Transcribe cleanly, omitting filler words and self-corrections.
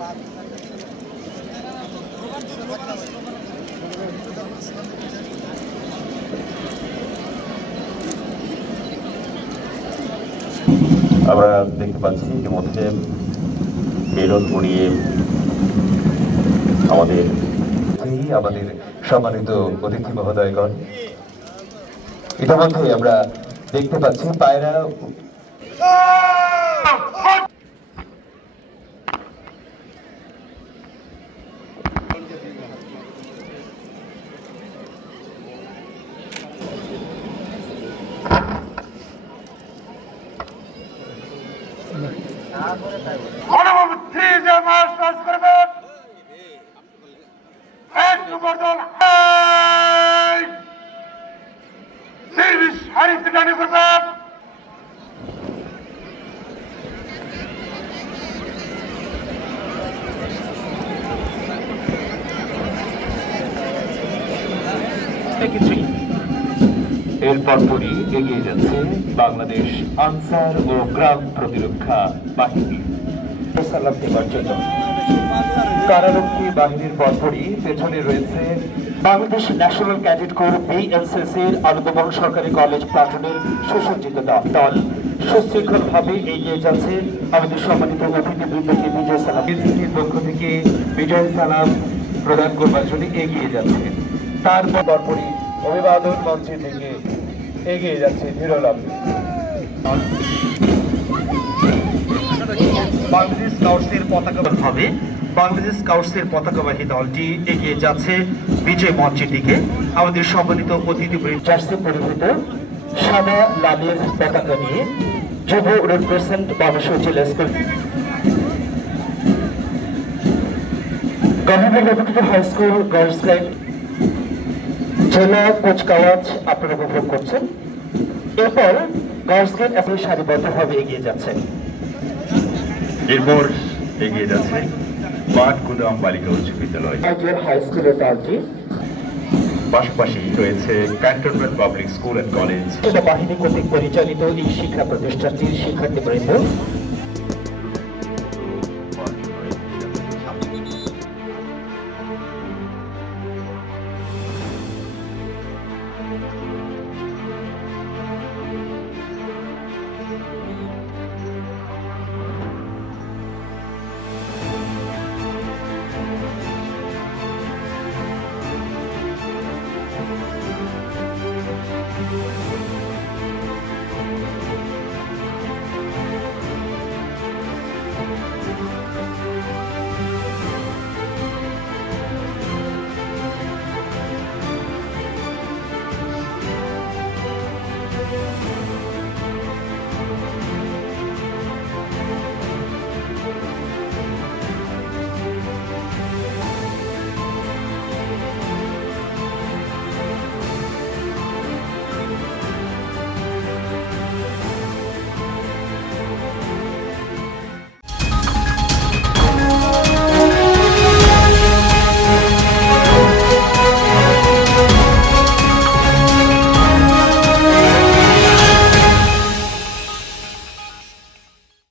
আমরা দেখতে পাচ্ছি ইতিমধ্যে বেলুন উড়িয়ে আমাদের সম্মানিত অতিথি মহোদয়গণ, ইতিমধ্যে আমরা দেখতে পাচ্ছি পায়রা এর পরপরই এগিয়ে যাচ্ছে বাংলাদেশ আনসার ও গ্রাম প্রতিরক্ষা বাহিনী সালাম দেওয়ার জন্য। কারারক্ষী বাহিনীর পরপরই পেছনে রয়েছে বাংলাদেশ ন্যাশনাল ক্যাডেট কোর বিএনসিসির আনন্দমোহন সরকারি কলেজ প্লাটুনের সুসজ্জিত দল সুশৃঙ্খল ভাবে এগিয়ে যাচ্ছে। আমাদের সম্মানিত অতিথিবৃন্দকে বিজয় সালাম পক্ষ থেকে বিজয় সালাম প্রদান করবার জন্য এগিয়ে যাচ্ছে। তারপর পরপরই অভিবাদন মঞ্চের দিকে এগিয়ে যাচ্ছে ধীরলম্বে। বাংলাদেশ স্কাউটসের পতাকাভাবে বাংলাদেশ স্কাউটসের পতাকাবাহী দলটি এগিয়ে যাচ্ছে বিজয় মঞ্চের দিকে। আমাদের সম্মানিত অতিথিবৃন্দ জার্সি পরিহিত সাদা লালের পতাকা নিয়ে যুব রেড ক্রিসেন্ট বাংলাদেশ জেলা school government high school girls guide জেলা কুচকাওয়াজ আপনারা উপভোগ করছেন। এরপর গার্লস গাইড এখন সারিবদ্ধভাবে এগিয়ে যাচ্ছে। এরপর এগিয়ে যাচ্ছে পাটগুদাম বালিকা উচ্চ বিদ্যালয় হাই স্কুলের দলটি, পাশাপাশি রয়েছে cantonment public school and college বাহিনী কর্তৃক পরিচালিত এই শিক্ষা প্রতিষ্ঠানটির শিক্ষার্থীবৃন্দ